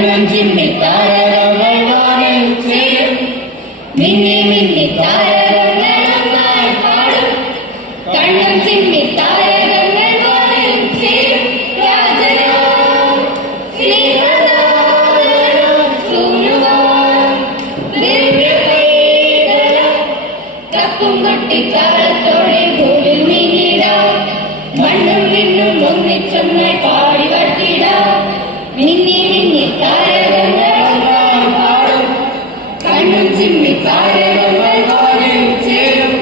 കണ്ണും ചിമ്മി താരകങ്ങൾ വാനിൽ ചേരും. മിന്നി മിന്നി താരകങ്ങളൊന്നായി പാടും. കണ്ണും ചിമ്മി താരകങ്ങൾ വാനിൽ ചേരും. രാജനാം ശ്രീഹൃദാരം സൂനുവാൻ ദിവ്യപൈതലം തപ്പും കൊട്ടിത്താളത്തോടെ ഭൂമിൽ മിന്നിടാം. മണ്ണും വിണ്ണും ഒന്നിച്ചൊന്നായി പാടി വർത്തിടാം. മിന്നി മിന്നി താരകങ്ങളൊന്നായി പാടും. കണ്ണും ചിമ്മി താരകങ്ങൾ വാനിൽ ചേരും.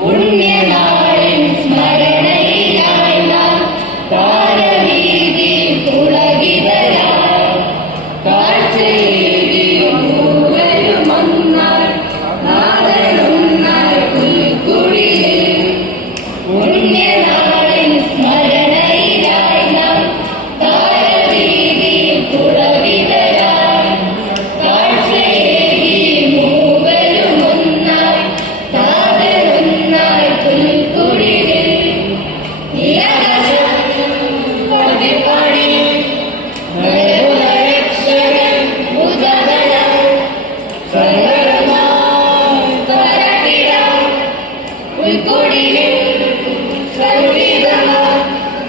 പുണ്യനാളിൻ സ്മരണയിലായി നാം താരവീതിയിൽ പുളകിതരാം. കാഴ്ചയേകിയും മൂവരുമൊന്നായി നാദനൊന്നായി പുൽക്കുടിലിൽ. പുണ്യനാളിൻ സ്മരണയിലായി നാം താരവീതിയിൽ പുളകിതരാം. കാഴ്ചയേകിയും മൂവരുമൊന്നായി നാദനൊന്നായി പുൽക്കുടിലിൽ. ഈ ആകാശം പാടി നരകുലരക്ഷകൻ ഭുജബലം സകലമായി പരത്തിടാം. പുൽക്കുടിലിൽ സർവ്വവിധമായി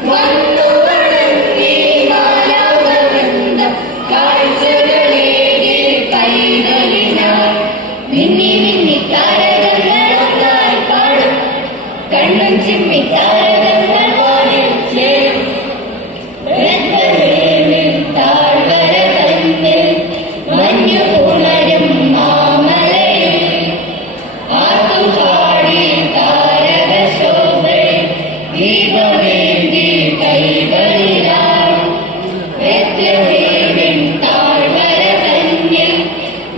വന്നു വണങ്ങി മാനവവൃന്ദം. കാഴ്ചകളേകി പൈതലിനായി മിന്നി മിന്നി താരകങ്ങളൊന്നായി പാടും. കണ്ണും ചിമ്മി താരകങ്ങൾ വാനിൽ ചേരും. ബെത്ലഹേമിൽ താഴ്വര തന്നിൽ മഞ്ഞു പുണരും മാമലയിൽ. ആർത്തുപാടി താരകശോഭേ ദീപമേന്തി കൈകളിലായി. ബെത്ലഹേമിൽ താഴ്വര തന്നിൽ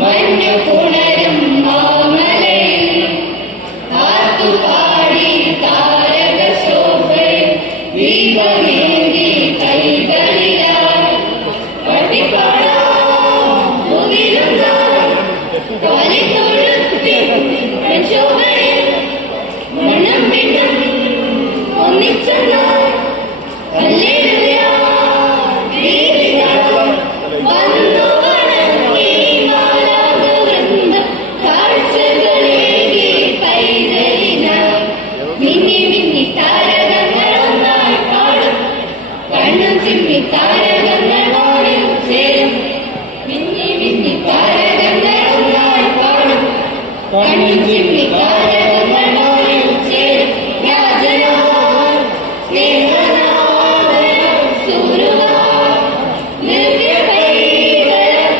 മഞ്ഞു പുണരും മാമലയിൽ. ആർത്തുപാടി താരകശോഭേ ദീപമേന്തി കൈകളിലായി. പട്ടിപ്പാടാം മുകിലുന്നായി കാലിത്തൊഴുത്തിൽ പ്രചോദനം. മണ്ണും വിണ്ണും ഒന്നിച്ചൊന്നായി ഹല്ലേലൂയ ഗീതികൾ വന്നു വണങ്ങി മാനവവൃന്ദം. കാഴ്ചകളേകി പൈതലിനായി മിന്നി മിന്നി താരകങ്ങളൊന്നായി പാടും. കണ്ണും ചിമ്മി താരകങ്ങൾ വാനിൽ ചേരും. മിന്നി മിന്നി താരകങ്ങളൊന്നായി പാടും. കണ്ണും ചിമ്മി താരകങ്ങൾ വാനിൽ ചേരും. രാജനാം സ്നേഹനാദനം സൂനുവാൻ ദിവ്യപൈതലം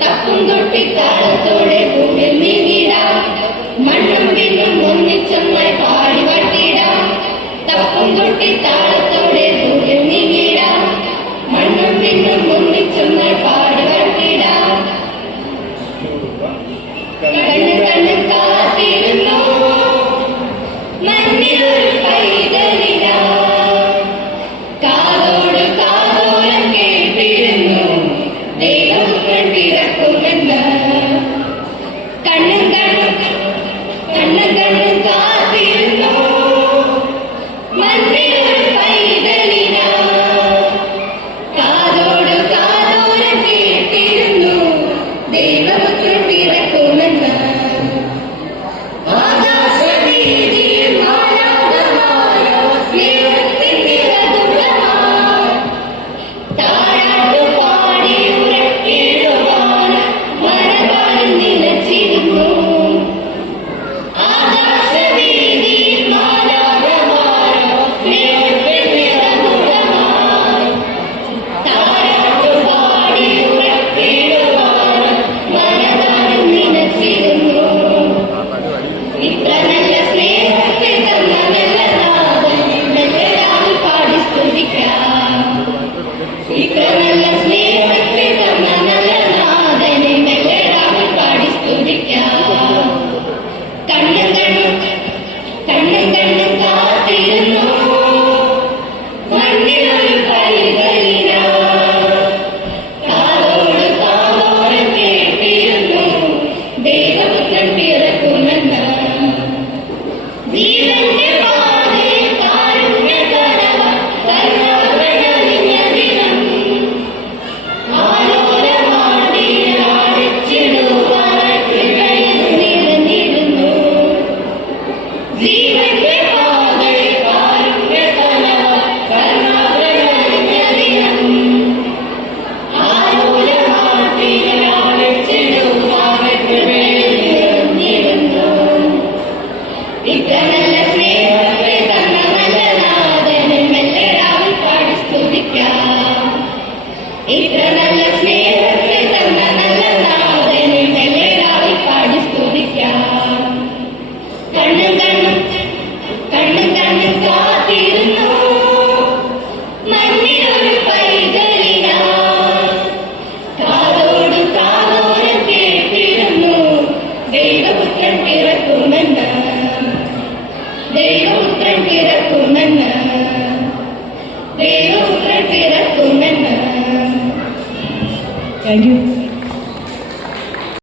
തപ്പും കൊട്ടിത്താളത്തോടെ ഭൂമിൽ നീങ്ങിടാം. മണ്ണും വിണ്ണും ഒന്നിച്ചൊന്നായി പാടി വർത്തിടാം. തപ്പും കൊട്ടിത്താളത്തോടെ ഭൂമിൽ നീങ്ങിടാം. മണ്ണും വിണ്ണും ഒന്നിച്ചൊന്നായി പാടി വർത്തിടാം. കണ്ണ് കണ്ണ് കാത്തിരുന്നു മണ്ണിലൊരു പൈതലിനായി. കാതോട് കാതോരം കേട്ടിരുന്നു ദൈവപുത്രൻ പിറക്കുമെന്ന്. കണ്ണും കണ്ണും കണ്ണും കണ്ണും കാത്തിരുന്നു മണ്ണിലൊരു പൈതലിനായി. കാതോട് കാതോരം കേട്ടിരുന്നു ദൈവപുത്രൻ പിറക്കുമെന്ന്. ആകാശവീതിയിൽ മാലാഖമാരോ സ്നേഹത്തിൻ നിറകുടമായി സ്തുതിക്കാം. ഇത്ര നല്ല സ്നേഹത്തെ തന്ന നല്ല നാഥനെ മെല്ലെ പാടി സ്തുതിക്കാം. കണ്ണും കണ്ണും കണ്ണും കണ്ണും കാത്തിരുന്നു മണ്ണിലൊരു പൈതലിനാ. കാതോടും കാതോരം കേട്ടിരുന്നു ദൈവപുത്രൻ പിറക്കുമെന്ന്, ദൈവപുത്രൻ പിറക്കുമെന്ന്, ദൈവപുത്രൻ പിറക്കുമെന്ന്. Thank you.